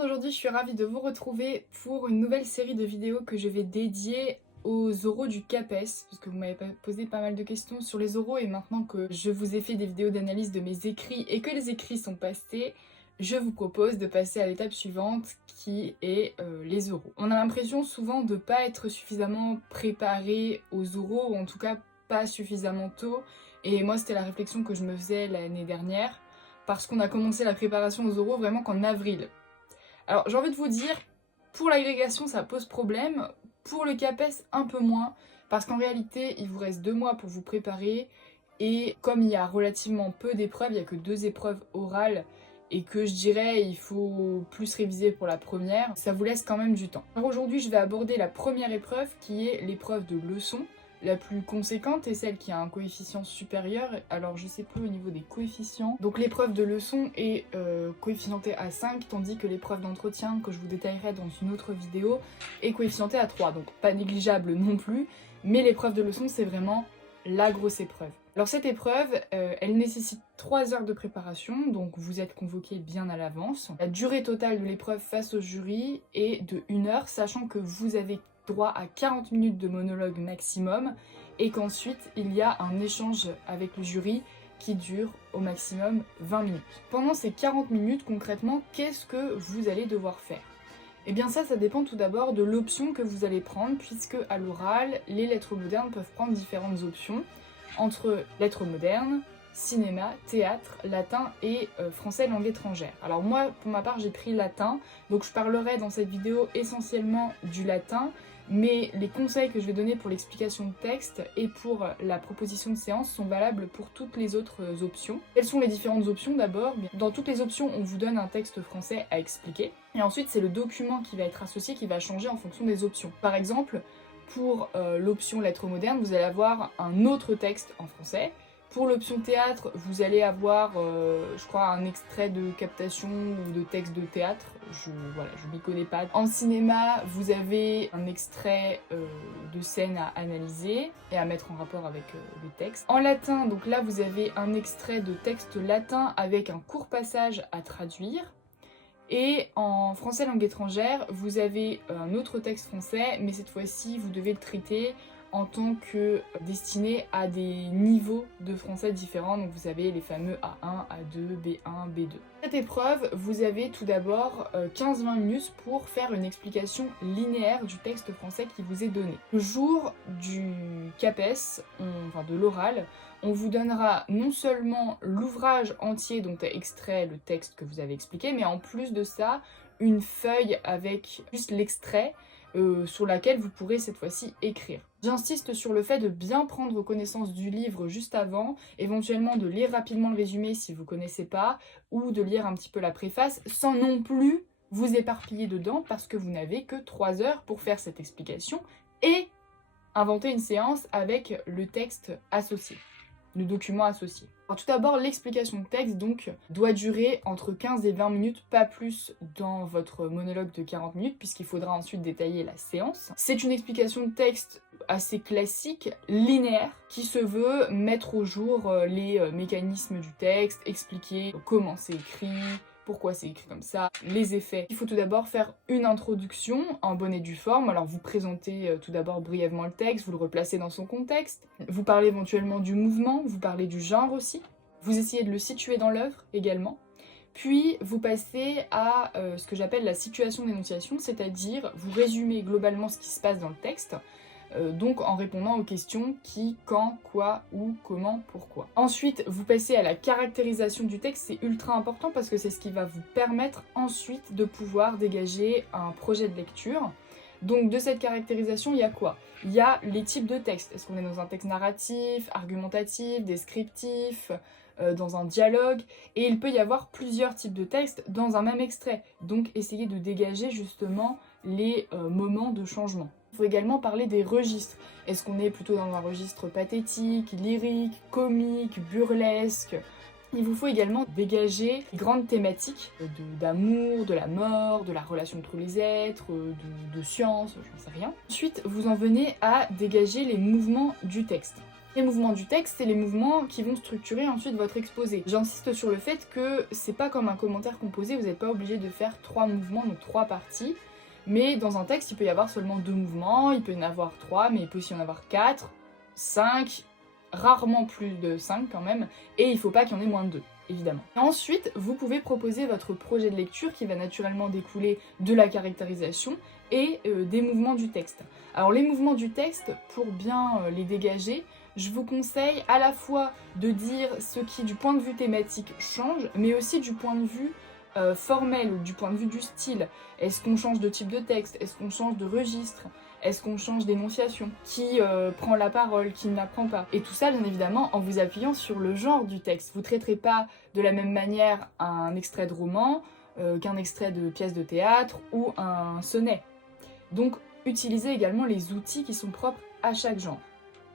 monde, aujourd'hui je suis ravie de vous retrouver pour une nouvelle série de vidéos que je vais dédier aux oraux du CAPES, parce que vous m'avez posé pas mal de questions sur les oraux et maintenant que je vous ai fait des vidéos d'analyse de mes écrits et que les écrits sont passés, je vous propose de passer à l'étape suivante qui est les oraux. On a l'impression souvent de ne pas être suffisamment préparé aux oraux, ou en tout cas pas suffisamment tôt, et moi c'était la réflexion que je me faisais l'année dernière, parce qu'on a commencé la préparation aux oraux vraiment qu'en avril. Alors j'ai envie de vous dire, pour l'agrégation ça pose problème, pour le CAPES un peu moins, parce qu'en réalité il vous reste 2 mois pour vous préparer, et comme il y a relativement peu d'épreuves, il n'y a que 2 épreuves orales, et que je dirais il faut plus réviser pour la première, ça vous laisse quand même du temps. Alors aujourd'hui je vais aborder la première épreuve qui est l'épreuve de leçon, la plus conséquente et celle qui a un coefficient supérieur. Alors je sais plus au niveau des coefficients. Donc l'épreuve de leçon est coefficientée à 5, tandis que l'épreuve d'entretien, que je vous détaillerai dans une autre vidéo, est coefficientée à 3. Donc pas négligeable non plus, mais l'épreuve de leçon c'est vraiment la grosse épreuve. Alors cette épreuve, elle nécessite 3 heures de préparation, donc vous êtes convoqué bien à l'avance. La durée totale de l'épreuve face au jury est de 1 heure, sachant que vous avez droit à 40 minutes de monologue maximum, et qu'ensuite il y a un échange avec le jury qui dure au maximum 20 minutes. Pendant ces 40 minutes, concrètement, qu'est-ce que vous allez devoir faire ? Eh bien ça dépend tout d'abord de l'option que vous allez prendre, puisque à l'oral, les lettres modernes peuvent prendre différentes options, entre lettres modernes, cinéma, théâtre, latin et français langue étrangère. Alors moi, pour ma part, j'ai pris latin, donc je parlerai dans cette vidéo essentiellement du latin, mais les conseils que je vais donner pour l'explication de texte et pour la proposition de séance sont valables pour toutes les autres options. Quelles sont les différentes options d'abord ? Dans toutes les options, on vous donne un texte français à expliquer, et ensuite c'est le document qui va être associé qui va changer en fonction des options. Par exemple, pour l'option lettres modernes, vous allez avoir un autre texte en français. Pour l'option théâtre, vous allez avoir, je crois, un extrait de captation ou de texte de théâtre. Je m'y connais pas. En cinéma, vous avez un extrait de scène à analyser et à mettre en rapport avec le texte. En latin, donc là, vous avez un extrait de texte latin avec un court passage à traduire. Et en français langue étrangère, vous avez un autre texte français, mais cette fois-ci, vous devez le traiter en tant que destiné à des niveaux de français différents. Donc vous avez les fameux A1, A2, B1, B2. Cette épreuve, vous avez tout d'abord 15-20 minutes pour faire une explication linéaire du texte français qui vous est donné. Le jour du CAPES, enfin de l'oral, on vous donnera non seulement l'ouvrage entier dont est extrait le texte que vous avez expliqué, mais en plus de ça, une feuille avec juste l'extrait sur laquelle vous pourrez cette fois-ci écrire. J'insiste sur le fait de bien prendre connaissance du livre juste avant, éventuellement de lire rapidement le résumé si vous ne connaissez pas, ou de lire un petit peu la préface, sans non plus vous éparpiller dedans, parce que vous n'avez que 3 heures pour faire cette explication et inventer une séance avec le texte associé, le document associé. Alors tout d'abord, l'explication de texte donc doit durer entre 15 et 20 minutes, pas plus dans votre monologue de 40 minutes, puisqu'il faudra ensuite détailler la séance. C'est une explication de texte assez classique, linéaire, qui se veut mettre au jour les mécanismes du texte, expliquer comment c'est écrit, pourquoi c'est écrit comme ça, les effets. Il faut tout d'abord faire une introduction en bonne et due forme. Alors vous présentez tout d'abord brièvement le texte, vous le replacez dans son contexte, vous parlez éventuellement du mouvement, vous parlez du genre aussi, vous essayez de le situer dans l'œuvre également. Puis vous passez à ce que j'appelle la situation d'énonciation, c'est-à-dire vous résumez globalement ce qui se passe dans le texte, donc en répondant aux questions qui, quand, quoi, où, comment, pourquoi. Ensuite, vous passez à la caractérisation du texte, c'est ultra important parce que c'est ce qui va vous permettre ensuite de pouvoir dégager un projet de lecture. Donc de cette caractérisation, il y a quoi ? Il y a les types de textes. Est-ce qu'on est dans un texte narratif, argumentatif, descriptif, dans un dialogue ? Et il peut y avoir plusieurs types de textes dans un même extrait. Donc essayez de dégager justement les moments de changement. Il faut également parler des registres. Est-ce qu'on est plutôt dans un registre pathétique, lyrique, comique, burlesque ? Il vous faut également dégager les grandes thématiques d'amour, de la mort, de la relation entre les êtres, de science, j'en sais rien. Ensuite, vous en venez à dégager les mouvements du texte. Les mouvements du texte, c'est les mouvements qui vont structurer ensuite votre exposé. J'insiste sur le fait que c'est pas comme un commentaire composé, vous n'êtes pas obligé de faire 3 mouvements, donc 3 parties. Mais dans un texte, il peut y avoir seulement 2 mouvements, il peut y en avoir 3, mais il peut aussi y en avoir 4, 5, rarement plus de 5 quand même, et il faut pas qu'il y en ait moins de 2. Évidemment. Et ensuite, vous pouvez proposer votre projet de lecture qui va naturellement découler de la caractérisation et des mouvements du texte. Alors les mouvements du texte, pour bien les dégager, je vous conseille à la fois de dire ce qui du point de vue thématique change, mais aussi du point de vue formel, ou du point de vue du style. Est-ce qu'on change de type de texte? Est-ce qu'on change de registre? Est-ce qu'on change d'énonciation? Qui prend la parole? Qui ne la prend pas? Et tout ça, bien évidemment, en vous appuyant sur le genre du texte. Vous ne traiterez pas de la même manière un extrait de roman qu'un extrait de pièce de théâtre ou un sonnet. Donc, utilisez également les outils qui sont propres à chaque genre.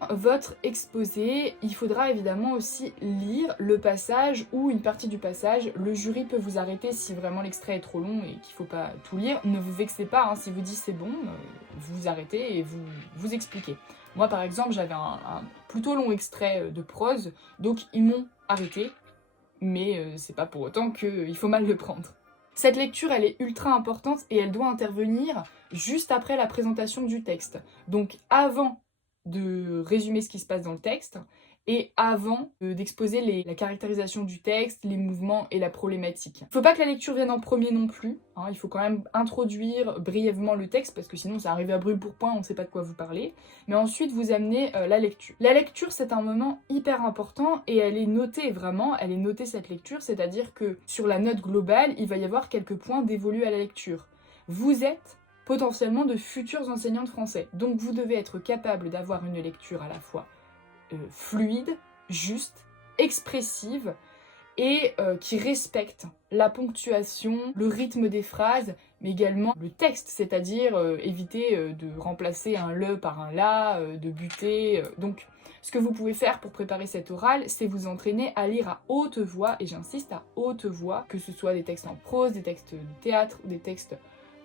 Votre exposé, il faudra évidemment aussi lire le passage ou une partie du passage. Le jury peut vous arrêter si vraiment l'extrait est trop long et qu'il ne faut pas tout lire. Ne vous vexez pas, hein, si vous dites c'est bon, vous vous arrêtez et vous expliquez. Moi par exemple, j'avais un plutôt long extrait de prose, donc ils m'ont arrêté, mais c'est pas pour autant qu'il faut mal le prendre. Cette lecture, elle est ultra importante et elle doit intervenir juste après la présentation du texte. Donc avant de résumer ce qui se passe dans le texte et avant d'exposer la caractérisation du texte, les mouvements et la problématique. Il ne faut pas que la lecture vienne en premier non plus, hein, il faut quand même introduire brièvement le texte parce que sinon ça arrive à brûle-pourpoint, on ne sait pas de quoi vous parlez, mais ensuite vous amenez la lecture. La lecture, c'est un moment hyper important et elle est notée vraiment, elle est notée cette lecture, c'est-à-dire que sur la note globale, il va y avoir quelques points dévolus à la lecture. Vous êtes potentiellement de futurs enseignants de français. Donc vous devez être capable d'avoir une lecture à la fois fluide, juste, expressive et qui respecte la ponctuation, le rythme des phrases, mais également le texte, c'est-à-dire éviter de remplacer un le par un la, de buter. Donc ce que vous pouvez faire pour préparer cet oral, c'est vous entraîner à lire à haute voix, et j'insiste à haute voix, que ce soit des textes en prose, des textes de théâtre, des textes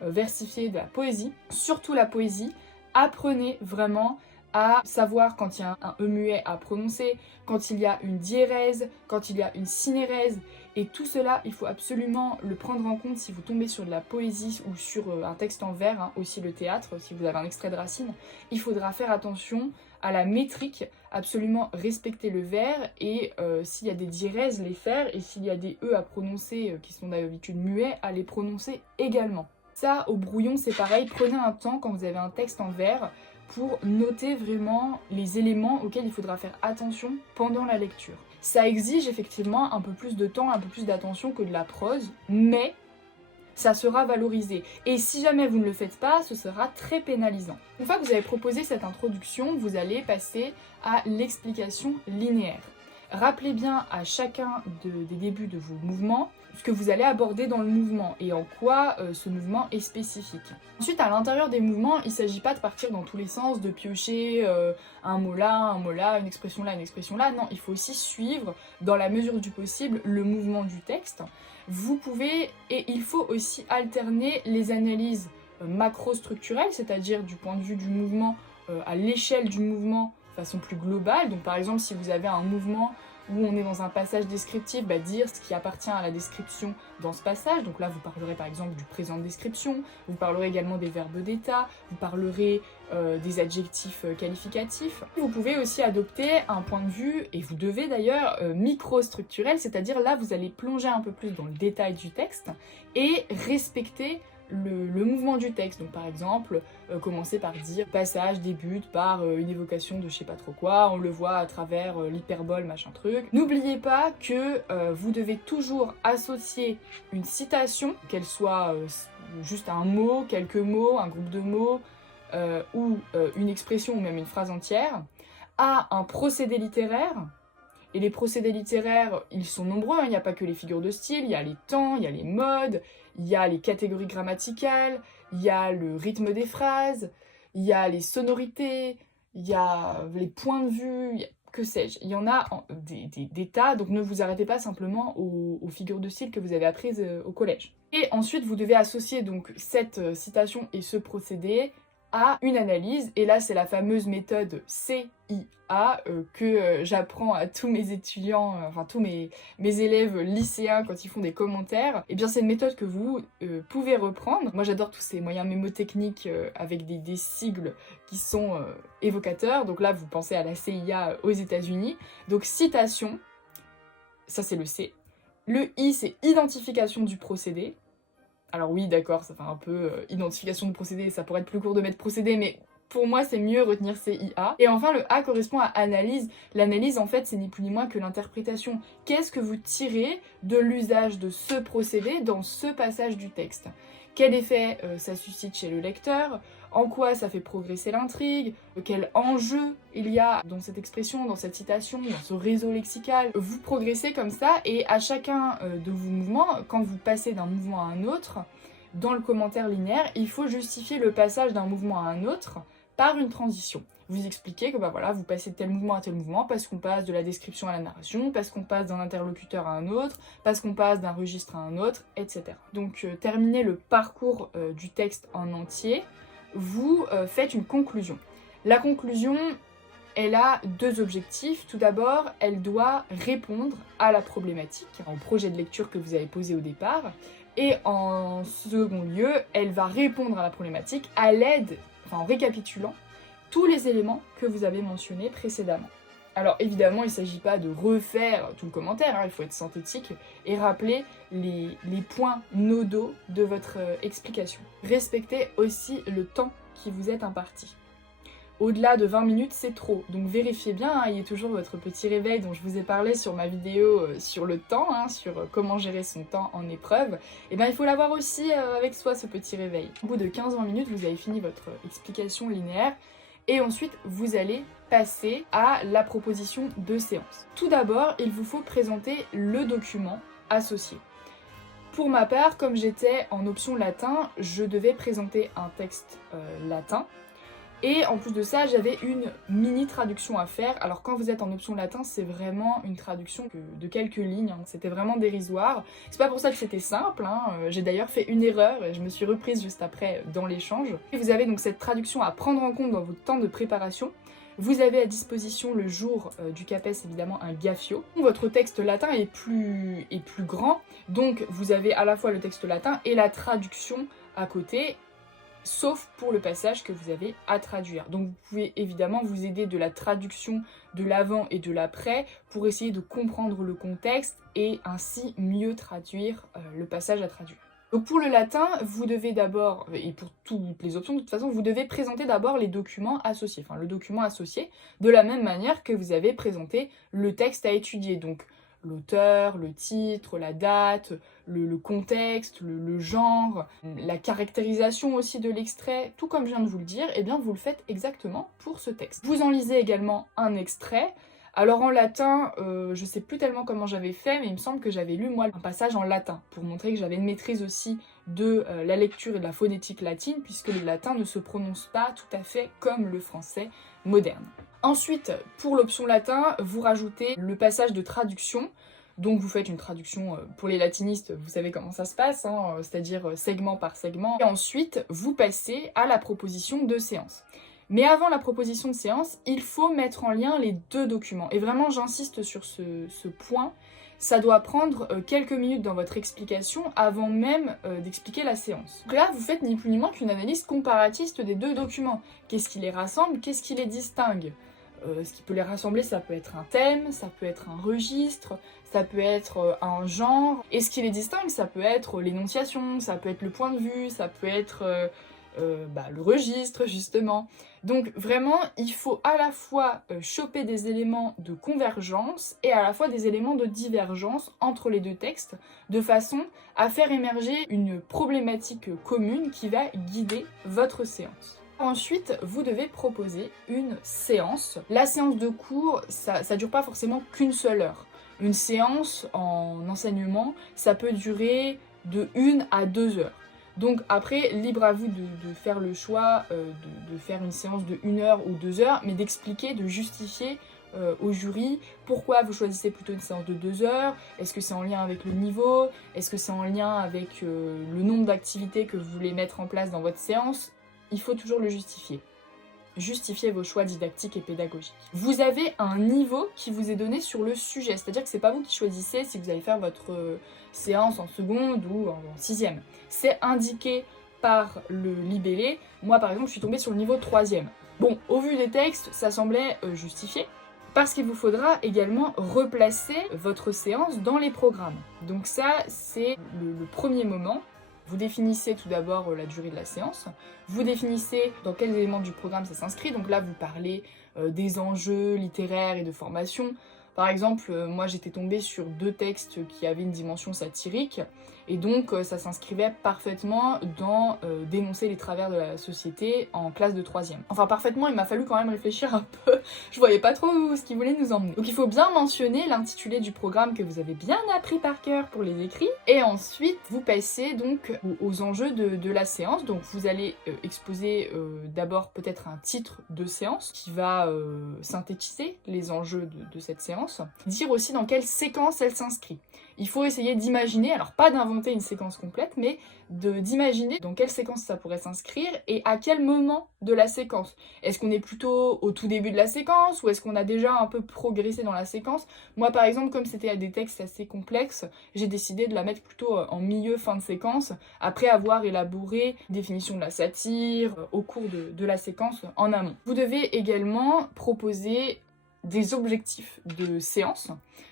versifier de la poésie, surtout la poésie. Apprenez vraiment à savoir quand il y a un E muet à prononcer, quand il y a une diérèse, quand il y a une synérèse, et tout cela, il faut absolument le prendre en compte si vous tombez sur de la poésie ou sur un texte en vers, hein, aussi le théâtre, si vous avez un extrait de Racine, il faudra faire attention à la métrique, absolument respecter le vers, et s'il y a des diérèses, les faire, et s'il y a des E à prononcer qui sont d'habitude muets, à les prononcer également. Ça, au brouillon, c'est pareil, prenez un temps quand vous avez un texte en vers pour noter vraiment les éléments auxquels il faudra faire attention pendant la lecture. Ça exige effectivement un peu plus de temps, un peu plus d'attention que de la prose, mais ça sera valorisé. Et si jamais vous ne le faites pas, ce sera très pénalisant. Une fois que vous avez proposé cette introduction, vous allez passer à l'explication linéaire. Rappelez bien à chacun des débuts de vos mouvements ce que vous allez aborder dans le mouvement et en quoi ce mouvement est spécifique. Ensuite, à l'intérieur des mouvements, il ne s'agit pas de partir dans tous les sens, de piocher un mot là, une expression là, une expression là. Non, il faut aussi suivre, dans la mesure du possible, le mouvement du texte. Vous pouvez, et il faut aussi alterner les analyses macro-structurelles, c'est-à-dire du point de vue du mouvement à l'échelle du mouvement de façon plus globale. Donc par exemple, si vous avez un mouvement où on est dans un passage descriptif, dire ce qui appartient à la description dans ce passage. Donc là, vous parlerez par exemple du présent de description, vous parlerez également des verbes d'état, vous parlerez des adjectifs qualificatifs. Vous pouvez aussi adopter un point de vue, et vous devez d'ailleurs, micro-structurel, c'est-à-dire là, vous allez plonger un peu plus dans le détail du texte et respecter le mouvement du texte. Donc par exemple, commencer par dire « passage débute par une évocation de je sais pas trop quoi, on le voit à travers l'hyperbole, machin truc ». N'oubliez pas que vous devez toujours associer une citation, qu'elle soit juste un mot, quelques mots, un groupe de mots, ou une expression ou même une phrase entière, à un procédé littéraire. Et les procédés littéraires, ils sont nombreux, hein. Il n'y a pas que les figures de style, il y a les temps, il y a les modes, il y a les catégories grammaticales, il y a le rythme des phrases, il y a les sonorités, il y a les points de vue, que sais-je. Il y en a des tas, donc ne vous arrêtez pas simplement aux figures de style que vous avez apprises au collège. Et ensuite, vous devez associer donc cette citation et ce procédé à une analyse. Et là, c'est la fameuse méthode CIA que j'apprends à tous mes étudiants, enfin tous mes élèves lycéens quand ils font des commentaires. Et bien, c'est une méthode que vous pouvez reprendre. Moi, j'adore tous ces moyens mémotechniques avec des sigles qui sont évocateurs. Donc là, vous pensez à la CIA aux États-Unis. Donc, citation, ça c'est le C. Le I, c'est identification du procédé. Alors oui, d'accord, ça fait un peu identification du procédé, ça pourrait être plus court de mettre procédé, mais pour moi, c'est mieux retenir CIA. Et enfin, le A correspond à analyse. L'analyse, en fait, c'est ni plus ni moins que l'interprétation. Qu'est-ce que vous tirez de l'usage de ce procédé dans ce passage du texte? Quel effet ça suscite chez le lecteur? En quoi ça fait progresser l'intrigue? Quel enjeu il y a dans cette expression, dans cette citation, dans ce réseau lexical? Vous progressez comme ça, et à chacun de vos mouvements, quand vous passez d'un mouvement à un autre, dans le commentaire linéaire, il faut justifier le passage d'un mouvement à un autre par une transition. Vous expliquez que bah voilà, vous passez de tel mouvement à tel mouvement parce qu'on passe de la description à la narration, parce qu'on passe d'un interlocuteur à un autre, parce qu'on passe d'un registre à un autre, etc. Donc terminez le parcours du texte en entier, vous faites une conclusion. La conclusion, elle a deux objectifs. Tout d'abord, elle doit répondre à la problématique, au projet de lecture que vous avez posé au départ. Et en second lieu, elle va répondre à la problématique à l'aide, en récapitulant tous les éléments que vous avez mentionnés précédemment. Alors évidemment, il ne s'agit pas de refaire tout le commentaire, il faut être synthétique et rappeler les points nodaux de votre explication. Respectez aussi le temps qui vous est imparti. Au-delà de 20 minutes, c'est trop. Donc vérifiez bien, il y a toujours votre petit réveil dont je vous ai parlé sur ma vidéo sur le temps, sur comment gérer son temps en épreuve. Et bien il faut l'avoir aussi avec soi, ce petit réveil. Au bout de 15-20 minutes, vous avez fini votre explication linéaire. Et ensuite, vous allez passer à la proposition de séance. Tout d'abord, il vous faut présenter le document associé. Pour ma part, comme j'étais en option latin, je devais présenter un texte latin. Et en plus de ça, j'avais une mini traduction à faire. Alors quand vous êtes en option latin, c'est vraiment une traduction de quelques lignes. C'était vraiment dérisoire. C'est pas pour ça que c'était simple. J'ai d'ailleurs fait une erreur et je me suis reprise juste après dans l'échange. Et vous avez donc cette traduction à prendre en compte dans votre temps de préparation. Vous avez à disposition le jour du CAPES évidemment un gaffio. Votre texte latin est plus grand. Donc vous avez à la fois le texte latin et la traduction à côté, sauf pour le passage que vous avez à traduire. Donc vous pouvez évidemment vous aider de la traduction de l'avant et de l'après pour essayer de comprendre le contexte et ainsi mieux traduire le passage à traduire. Donc pour le latin, vous devez d'abord, et pour toutes les options de toute façon, vous devez présenter d'abord les documents associés, enfin le document associé, de la même manière que vous avez présenté le texte à étudier. Donc l'auteur, le titre, la date, le contexte, le genre, la caractérisation aussi de l'extrait, tout comme je viens de vous le dire, et bien vous le faites exactement pour ce texte. Vous en lisez également un extrait. Alors en latin, je sais plus tellement comment j'avais fait, mais il me semble que j'avais lu moi un passage en latin, pour montrer que j'avais une maîtrise aussi de la lecture et de la phonétique latine, puisque le latin ne se prononce pas tout à fait comme le français moderne. Ensuite, pour l'option latin, vous rajoutez le passage de traduction. Donc vous faites une traduction, pour les latinistes, vous savez comment ça se passe, c'est-à-dire segment par segment. Et ensuite, vous passez à la proposition de séance. Mais avant la proposition de séance, il faut mettre en lien les deux documents. Et vraiment, j'insiste sur ce point. Ça doit prendre quelques minutes dans votre explication avant même d'expliquer la séance. Donc là, vous faites ni plus ni moins qu'une analyse comparatiste des deux documents. Qu'est-ce qui les rassemble? Qu'est-ce qui les distingue? Ce qui peut les rassembler, ça peut être un thème, ça peut être un registre, ça peut être un genre. Et ce qui les distingue, ça peut être l'énonciation, ça peut être le point de vue, ça peut être le registre, justement. Donc vraiment, il faut à la fois choper des éléments de convergence et à la fois des éléments de divergence entre les deux textes, de façon à faire émerger une problématique commune qui va guider votre séance. Ensuite, vous devez proposer une séance. La séance de cours, ça dure pas forcément qu'une seule heure. Une séance en enseignement, ça peut durer de 1 à 2 heures. Donc après, libre à vous de faire le choix de faire une séance de 1 heure ou 2 heures, mais d'expliquer, de justifier au jury pourquoi vous choisissez plutôt une séance de 2 heures. Est-ce que c'est en lien avec le niveau? Est-ce que c'est en lien avec le nombre d'activités que vous voulez mettre en place dans votre séance? il faut toujours le justifier. Justifier vos choix didactiques et pédagogiques. Vous avez un niveau qui vous est donné sur le sujet, c'est-à-dire que c'est pas vous qui choisissez si vous allez faire votre séance en seconde ou en sixième. C'est indiqué par le libellé. Moi par exemple je suis tombée sur le niveau 3e. Bon, au vu des textes, ça semblait justifié, parce qu'il vous faudra également replacer votre séance dans les programmes. Donc ça, c'est le premier moment. Vous définissez tout d'abord la durée de la séance, vous définissez dans quels éléments du programme ça s'inscrit, donc là vous parlez des enjeux littéraires et de formation. Par exemple, moi j'étais tombée sur 2 textes qui avaient une dimension satirique, et donc ça s'inscrivait parfaitement dans dénoncer les travers de la société en classe de 3e. Enfin parfaitement, il m'a fallu quand même réfléchir un peu, je voyais pas trop où ce qu'il voulait nous emmener. Donc il faut bien mentionner l'intitulé du programme que vous avez bien appris par cœur pour les écrits, et ensuite vous passez donc aux enjeux de la séance. Donc vous allez exposer d'abord peut-être un titre de séance qui va synthétiser les enjeux de cette séance, dire aussi dans quelle séquence elle s'inscrit. Il faut essayer d'imaginer, alors pas d'inventer une séquence complète, mais d'imaginer dans quelle séquence ça pourrait s'inscrire et à quel moment de la séquence. Est-ce qu'on est plutôt au tout début de la séquence ou est-ce qu'on a déjà un peu progressé dans la séquence? Moi par exemple, comme c'était des textes assez complexes, j'ai décidé de la mettre plutôt en milieu-fin de séquence, après avoir élaboré une définition de la satire au cours de la séquence en amont. Vous devez également proposer des objectifs de séance,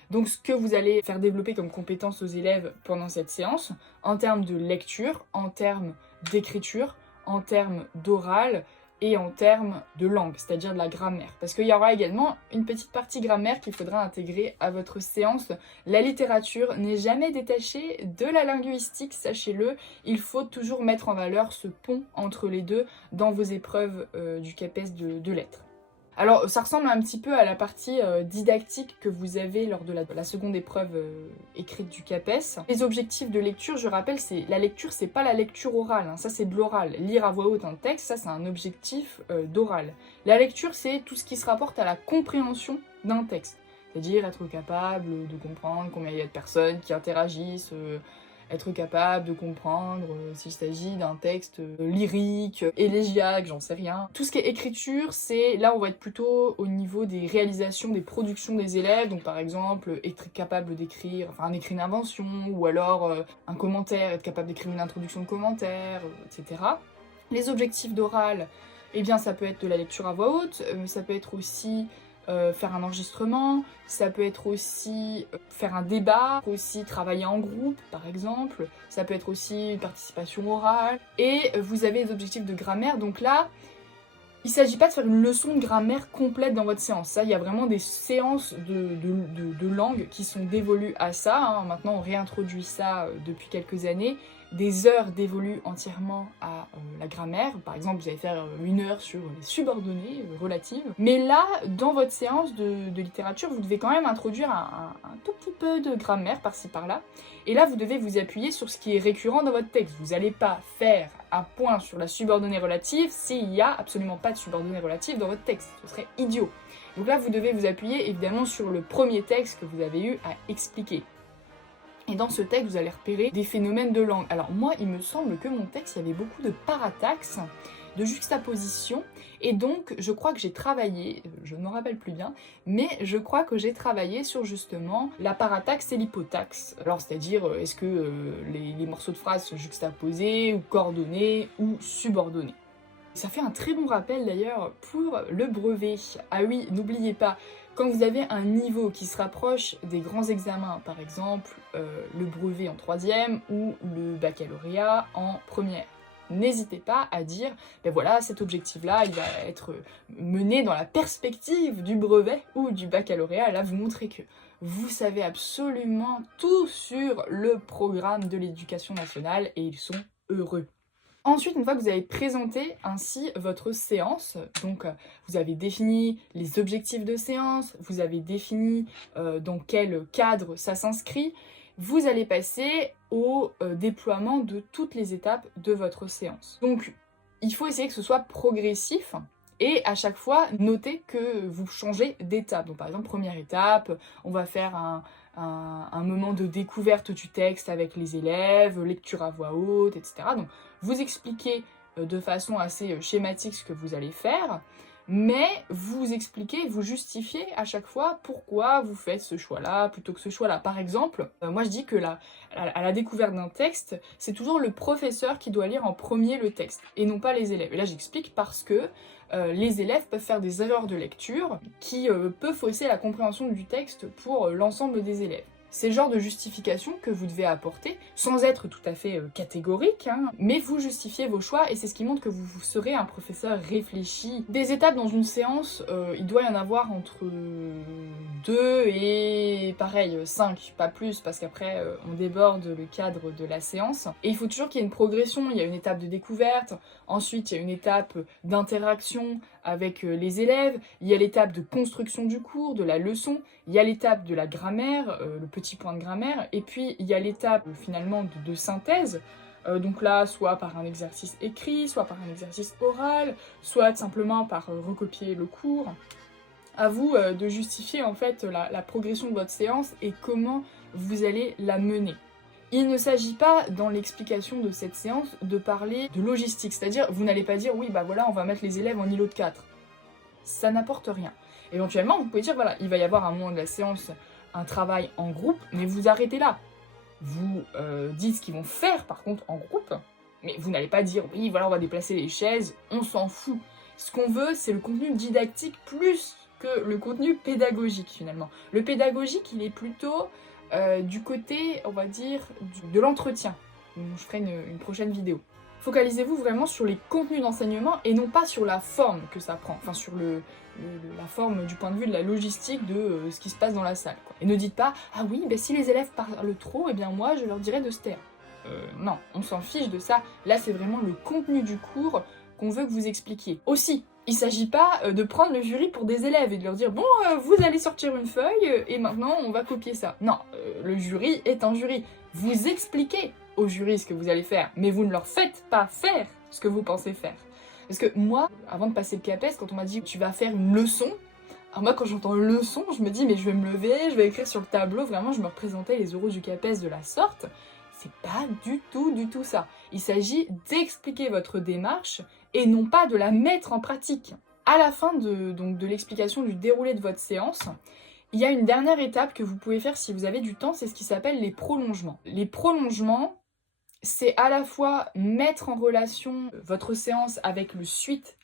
donc ce que vous allez faire développer comme compétences aux élèves pendant cette séance, en termes de lecture, en termes d'écriture, en termes d'oral et en termes de langue, c'est-à-dire de la grammaire. Parce qu'il y aura également une petite partie grammaire qu'il faudra intégrer à votre séance. La littérature n'est jamais détachée de la linguistique, sachez-le. Il faut toujours mettre en valeur ce pont entre les deux dans vos épreuves du CAPES de lettres. Alors ça ressemble un petit peu à la partie didactique que vous avez lors de la seconde épreuve écrite du CAPES. Les objectifs de lecture, je rappelle, la lecture, c'est pas la lecture orale, hein, ça c'est de l'oral. Lire à voix haute un texte, ça c'est un objectif d'oral. La lecture, c'est tout ce qui se rapporte à la compréhension d'un texte, c'est-à-dire être capable de comprendre combien il y a de personnes qui interagissent, être capable de comprendre s'il s'agit d'un texte lyrique, élégiaque, j'en sais rien. Tout ce qui est écriture, là on va être plutôt au niveau des réalisations, des productions des élèves, donc par exemple être capable d'écrire, d'écrire une invention, ou alors un commentaire, être capable d'écrire une introduction de commentaire, etc. Les objectifs d'oral, eh bien ça peut être de la lecture à voix haute, ça peut être aussi faire un enregistrement, ça peut être aussi faire un débat, aussi travailler en groupe par exemple, ça peut être aussi une participation orale, et vous avez les objectifs de grammaire, donc là, il ne s'agit pas de faire une leçon de grammaire complète dans votre séance, ça, il y a vraiment des séances de langue qui sont dévolues à ça, hein. Maintenant on réintroduit ça depuis quelques années, des heures dévolues entièrement à la grammaire. Par exemple, vous allez faire 1 heure sur les subordonnées relatives. Mais là, dans votre séance de littérature, vous devez quand même introduire un tout petit peu de grammaire par-ci par-là. Et là, vous devez vous appuyer sur ce qui est récurrent dans votre texte. Vous n'allez pas faire un point sur la subordonnée relative s'il n'y a absolument pas de subordonnée relative dans votre texte. Ce serait idiot. Donc là, vous devez vous appuyer évidemment sur le premier texte que vous avez eu à expliquer. Et dans ce texte, vous allez repérer des phénomènes de langue. Alors moi, il me semble que mon texte, il y avait beaucoup de parataxe, de juxtaposition, et donc je crois que j'ai travaillé, je ne me rappelle plus bien, mais je crois que j'ai travaillé sur justement la parataxe et l'hypotaxe. Alors c'est-à-dire, est-ce que les morceaux de phrases sont juxtaposés, ou coordonnés, ou subordonnés. Ça fait un très bon rappel d'ailleurs pour le brevet. Ah oui, n'oubliez pas, quand vous avez un niveau qui se rapproche des grands examens, par exemple le brevet en 3e ou le baccalauréat en 1re, n'hésitez pas à dire, ben voilà, cet objectif-là, il va être mené dans la perspective du brevet ou du baccalauréat. Là, vous montrez que vous savez absolument tout sur le programme de l'éducation nationale et ils sont heureux. Ensuite, une fois que vous avez présenté ainsi votre séance, donc vous avez défini les objectifs de séance, vous avez défini dans quel cadre ça s'inscrit, vous allez passer au déploiement de toutes les étapes de votre séance. Donc, il faut essayer que ce soit progressif et à chaque fois, notez que vous changez d'étape. Donc par exemple, première étape, on va faire un moment de découverte du texte avec les élèves, lecture à voix haute, etc. Donc vous expliquez de façon assez schématique ce que vous allez faire, mais vous expliquez, vous justifiez à chaque fois pourquoi vous faites ce choix-là plutôt que ce choix-là. Par exemple, moi je dis que à la découverte d'un texte, c'est toujours le professeur qui doit lire en premier le texte, et non pas les élèves. Et là j'explique parce que les élèves peuvent faire des erreurs de lecture qui peuvent fausser la compréhension du texte pour l'ensemble des élèves. C'est le genre de justification que vous devez apporter, sans être tout à fait catégorique, hein, mais vous justifiez vos choix et c'est ce qui montre que vous serez un professeur réfléchi. Des étapes dans une séance, il doit y en avoir entre 2 et pareil 5, pas plus, parce qu'après on déborde le cadre de la séance. Et il faut toujours qu'il y ait une progression, il y a une étape de découverte, ensuite il y a une étape d'interaction avec les élèves, il y a l'étape de construction du cours, de la leçon, il y a l'étape de la grammaire, le petit point de grammaire, et puis il y a l'étape finalement de synthèse, donc là, soit par un exercice écrit, soit par un exercice oral, soit simplement par recopier le cours. À vous de justifier en fait la progression de votre séance et comment vous allez la mener. Il ne s'agit pas, dans l'explication de cette séance, de parler de logistique, c'est-à-dire, vous n'allez pas dire, oui, bah voilà, on va mettre les élèves en îlot de 4. Ça n'apporte rien. Éventuellement, vous pouvez dire, voilà, il va y avoir à un moment de la séance un travail en groupe, mais vous arrêtez là. Vous dites ce qu'ils vont faire, par contre, en groupe, mais vous n'allez pas dire, oui, voilà, on va déplacer les chaises, on s'en fout. Ce qu'on veut, c'est le contenu didactique plus que le contenu pédagogique, finalement. Le pédagogique, il est plutôt du côté, on va dire, de l'entretien. Je ferai une prochaine vidéo. Focalisez-vous vraiment sur les contenus d'enseignement et non pas sur la forme que ça prend, enfin sur la forme du point de vue de la logistique de ce qui se passe dans la salle, quoi. Et ne dites pas « Ah oui, ben si les élèves parlent trop, eh bien moi je leur dirais de se taire. » Non, on s'en fiche de ça. Là c'est vraiment le contenu du cours qu'on veut que vous expliquiez. Aussi, il ne s'agit pas de prendre le jury pour des élèves et de leur dire « Bon, vous allez sortir une feuille et maintenant on va copier ça. » Non, le jury est un jury. Vous expliquez au jury ce que vous allez faire, mais vous ne leur faites pas faire ce que vous pensez faire. Parce que moi, avant de passer le CAPES, quand on m'a dit « Tu vas faire une leçon », alors moi quand j'entends leçon, je me dis « Mais je vais me lever, je vais écrire sur le tableau », vraiment je me représentais les oraux du CAPES de la sorte. C'est pas du tout ça. Il s'agit d'expliquer votre démarche et non pas de la mettre en pratique. À la fin de l'explication du déroulé de votre séance, il y a une dernière étape que vous pouvez faire si vous avez du temps, c'est ce qui s'appelle les prolongements. Les prolongements, c'est à la fois mettre en relation votre séance avec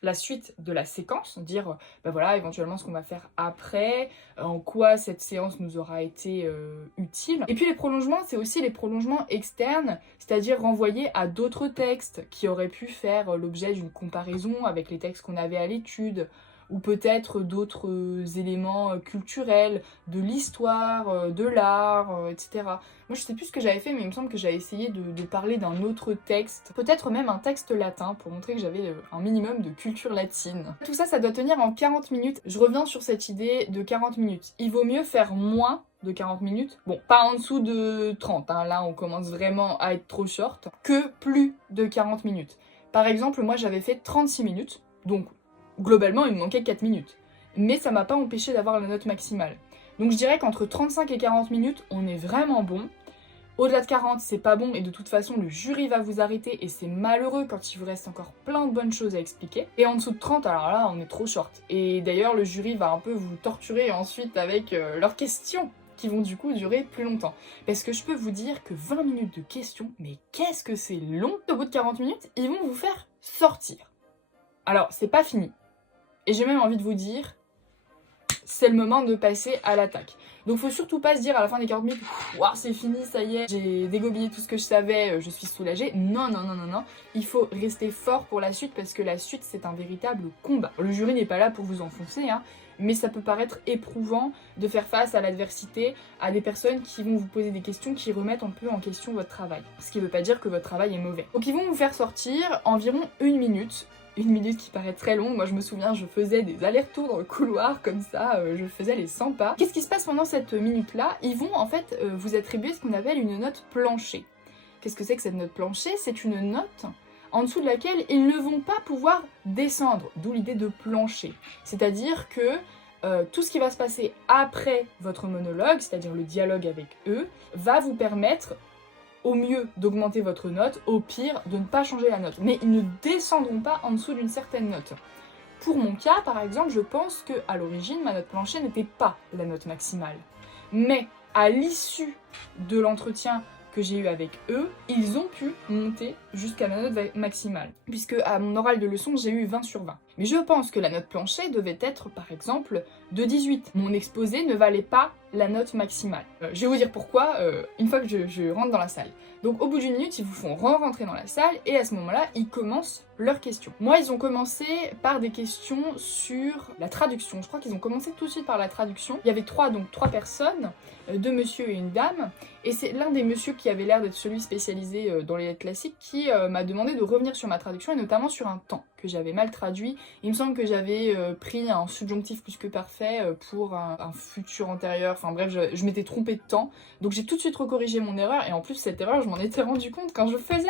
la suite de la séquence, dire ben voilà éventuellement ce qu'on va faire après, en quoi cette séance nous aura été utile. Et puis les prolongements, c'est aussi les prolongements externes, c'est-à-dire renvoyer à d'autres textes qui auraient pu faire l'objet d'une comparaison avec les textes qu'on avait à l'étude, ou peut-être d'autres éléments culturels, de l'histoire, de l'art, etc. Moi je sais plus ce que j'avais fait, mais il me semble que j'avais essayé de parler d'un autre texte, peut-être même un texte latin, pour montrer que j'avais un minimum de culture latine. Tout ça, ça doit tenir en 40 minutes. Je reviens sur cette idée de 40 minutes. Il vaut mieux faire moins de 40 minutes, bon, pas en dessous de 30, hein, là on commence vraiment à être trop short, que plus de 40 minutes. Par exemple, moi j'avais fait 36 minutes, donc globalement, il me manquait 4 minutes. Mais ça m'a pas empêché d'avoir la note maximale. Donc je dirais qu'entre 35 et 40 minutes, on est vraiment bon. Au-delà de 40, c'est pas bon et de toute façon, le jury va vous arrêter et c'est malheureux quand il vous reste encore plein de bonnes choses à expliquer. Et en dessous de 30, alors là, on est trop short. Et d'ailleurs, le jury va un peu vous torturer ensuite avec leurs questions qui vont du coup durer plus longtemps. Parce que je peux vous dire que 20 minutes de questions, mais qu'est-ce que c'est long! Au bout de 40 minutes, ils vont vous faire sortir. Alors, c'est pas fini. Et j'ai même envie de vous dire, c'est le moment de passer à l'attaque. Donc faut surtout pas se dire à la fin des 40 minutes, waouh c'est fini, ça y est, j'ai dégobillé tout ce que je savais, je suis soulagée. Non, non, non, non, non. Il faut rester fort pour la suite parce que la suite c'est un véritable combat. Le jury n'est pas là pour vous enfoncer, hein, mais ça peut paraître éprouvant de faire face à l'adversité, à des personnes qui vont vous poser des questions qui remettent un peu en question votre travail. Ce qui veut pas dire que votre travail est mauvais. Donc ils vont vous faire sortir environ 1 minute. 1 minute qui paraît très longue, moi je me souviens, je faisais des allers-retours dans le couloir comme ça, je faisais les 100 pas. Qu'est-ce qui se passe pendant cette minute-là? Ils vont en fait vous attribuer ce qu'on appelle une note plancher. Qu'est-ce que c'est que cette note plancher? C'est une note en dessous de laquelle ils ne vont pas pouvoir descendre, d'où l'idée de plancher. C'est-à-dire que tout ce qui va se passer après votre monologue, c'est-à-dire le dialogue avec eux, va vous permettre au mieux d'augmenter votre note, au pire de ne pas changer la note. Mais ils ne descendront pas en dessous d'une certaine note. Pour mon cas, par exemple, je pense qu'à l'origine, ma note plancher n'était pas la note maximale. Mais à l'issue de l'entretien que j'ai eu avec eux, ils ont pu monter jusqu'à la note maximale. Puisque à mon oral de leçon, j'ai eu 20 sur 20. Mais je pense que la note plancher devait être, par exemple, de 18. Mon exposé ne valait pas la note maximale. Je vais vous dire pourquoi une fois que je rentre dans la salle. Donc au bout d'une minute, ils vous font rentrer dans la salle et à ce moment-là, ils commencent leurs questions. Moi, ils ont commencé par des questions sur la traduction. Je crois qu'ils ont commencé tout de suite par la traduction. Il y avait trois personnes, deux messieurs et une dame. Et c'est l'un des messieurs qui avait l'air d'être celui spécialisé dans les lettres classiques qui m'a demandé de revenir sur ma traduction et notamment sur un temps que j'avais mal traduit. Il me semble que j'avais pris un subjonctif plus que parfait pour un futur antérieur. Enfin bref, je m'étais trompée de temps. Donc j'ai tout de suite recorrigé mon erreur et en plus cette erreur, je m'en étais rendu compte quand je faisais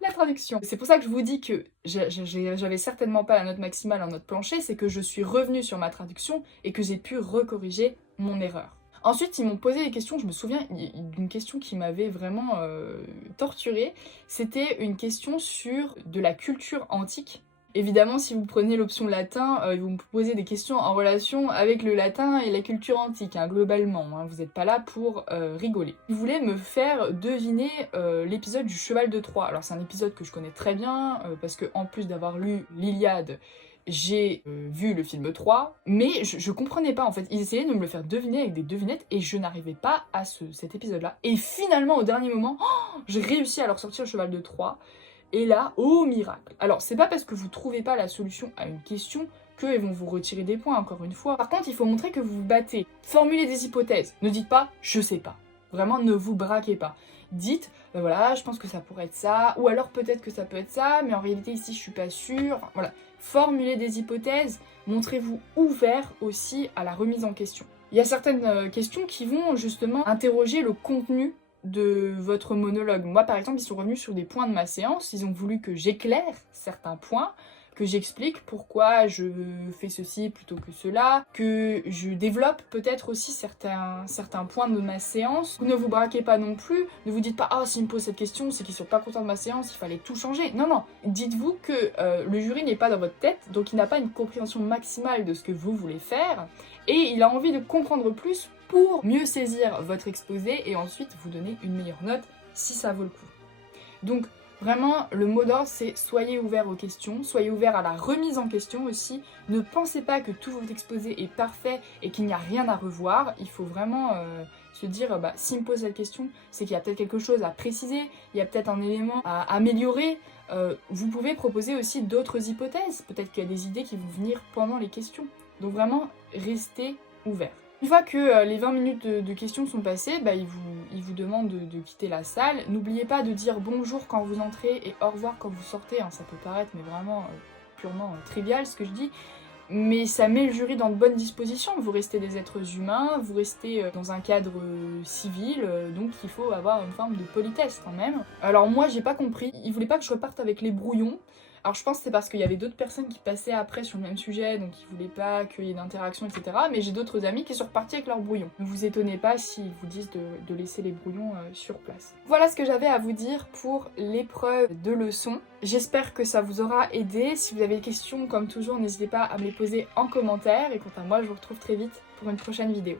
la traduction. C'est pour ça que je vous dis que j'avais certainement pas la note maximale en note plancher, c'est que je suis revenue sur ma traduction et que j'ai pu recorriger mon erreur. Ensuite, ils m'ont posé des questions, je me souviens d'une question qui m'avait vraiment torturée. C'était une question sur de la culture antique. Évidemment, si vous prenez l'option latin, ils vont vous poser des questions en relation avec le latin et la culture antique, hein, globalement. Hein, vous n'êtes pas là pour rigoler. Ils voulaient me faire deviner l'épisode du Cheval de Troie. Alors c'est un épisode que je connais très bien, parce que en plus d'avoir lu l'Iliade, j'ai vu le film 3, mais je comprenais pas en fait. Ils essayaient de me le faire deviner avec des devinettes et je n'arrivais pas à cet épisode-là. Et finalement, au dernier moment, j'ai réussi à leur sortir le Cheval de Troie. Et là, oh miracle! Alors, c'est pas parce que vous trouvez pas la solution à une question qu'ils vont vous retirer des points, encore une fois. Par contre, il faut montrer que vous vous battez. Formulez des hypothèses. Ne dites pas « je sais pas ». Vraiment, ne vous braquez pas. Dites ben voilà, je pense que ça pourrait être ça, ou alors peut-être que ça peut être ça, mais en réalité ici je suis pas sûre. Voilà. Formulez des hypothèses, montrez-vous ouvert aussi à la remise en question. Il y a certaines questions qui vont justement interroger le contenu de votre monologue. Moi par exemple, ils sont revenus sur des points de ma séance, ils ont voulu que j'éclaire certains points, que j'explique pourquoi je fais ceci plutôt que cela, que je développe peut-être aussi certains points de ma séance. Ne vous braquez pas non plus, ne vous dites pas « Ah, s'ils me posent cette question, c'est qu'ils sont pas contents de ma séance, il fallait tout changer ». Non, non, dites-vous que le jury n'est pas dans votre tête, donc il n'a pas une compréhension maximale de ce que vous voulez faire, et il a envie de comprendre plus pour mieux saisir votre exposé et ensuite vous donner une meilleure note si ça vaut le coup. Donc, vraiment, le mot d'ordre, c'est soyez ouverts aux questions, soyez ouverts à la remise en question aussi. Ne pensez pas que tout votre exposé est parfait et qu'il n'y a rien à revoir. Il faut vraiment se dire, bah, s'il me pose cette question, c'est qu'il y a peut-être quelque chose à préciser, il y a peut-être un élément à améliorer. Vous pouvez proposer aussi d'autres hypothèses. Peut-être qu'il y a des idées qui vont venir pendant les questions. Donc vraiment, restez ouverts. Une fois que les 20 minutes de questions sont passées, bah, ils vous demandent de quitter la salle. N'oubliez pas de dire bonjour quand vous entrez et au revoir quand vous sortez. Hein, ça peut paraître mais vraiment purement trivial ce que je dis. Mais ça met le jury dans de bonnes dispositions. Vous restez des êtres humains, vous restez dans un cadre civil, donc il faut avoir une forme de politesse quand même. Alors moi j'ai pas compris, ils voulaient pas que je reparte avec les brouillons. Alors je pense que c'est parce qu'il y avait d'autres personnes qui passaient après sur le même sujet, donc ils voulaient pas qu'il y ait d'interaction, etc. Mais j'ai d'autres amis qui sont repartis avec leurs brouillons. Ne vous étonnez pas s'ils vous disent de laisser les brouillons sur place. Voilà ce que j'avais à vous dire pour l'épreuve de leçon. J'espère que ça vous aura aidé. Si vous avez des questions, comme toujours, n'hésitez pas à me les poser en commentaire. Et quant à moi, je vous retrouve très vite pour une prochaine vidéo.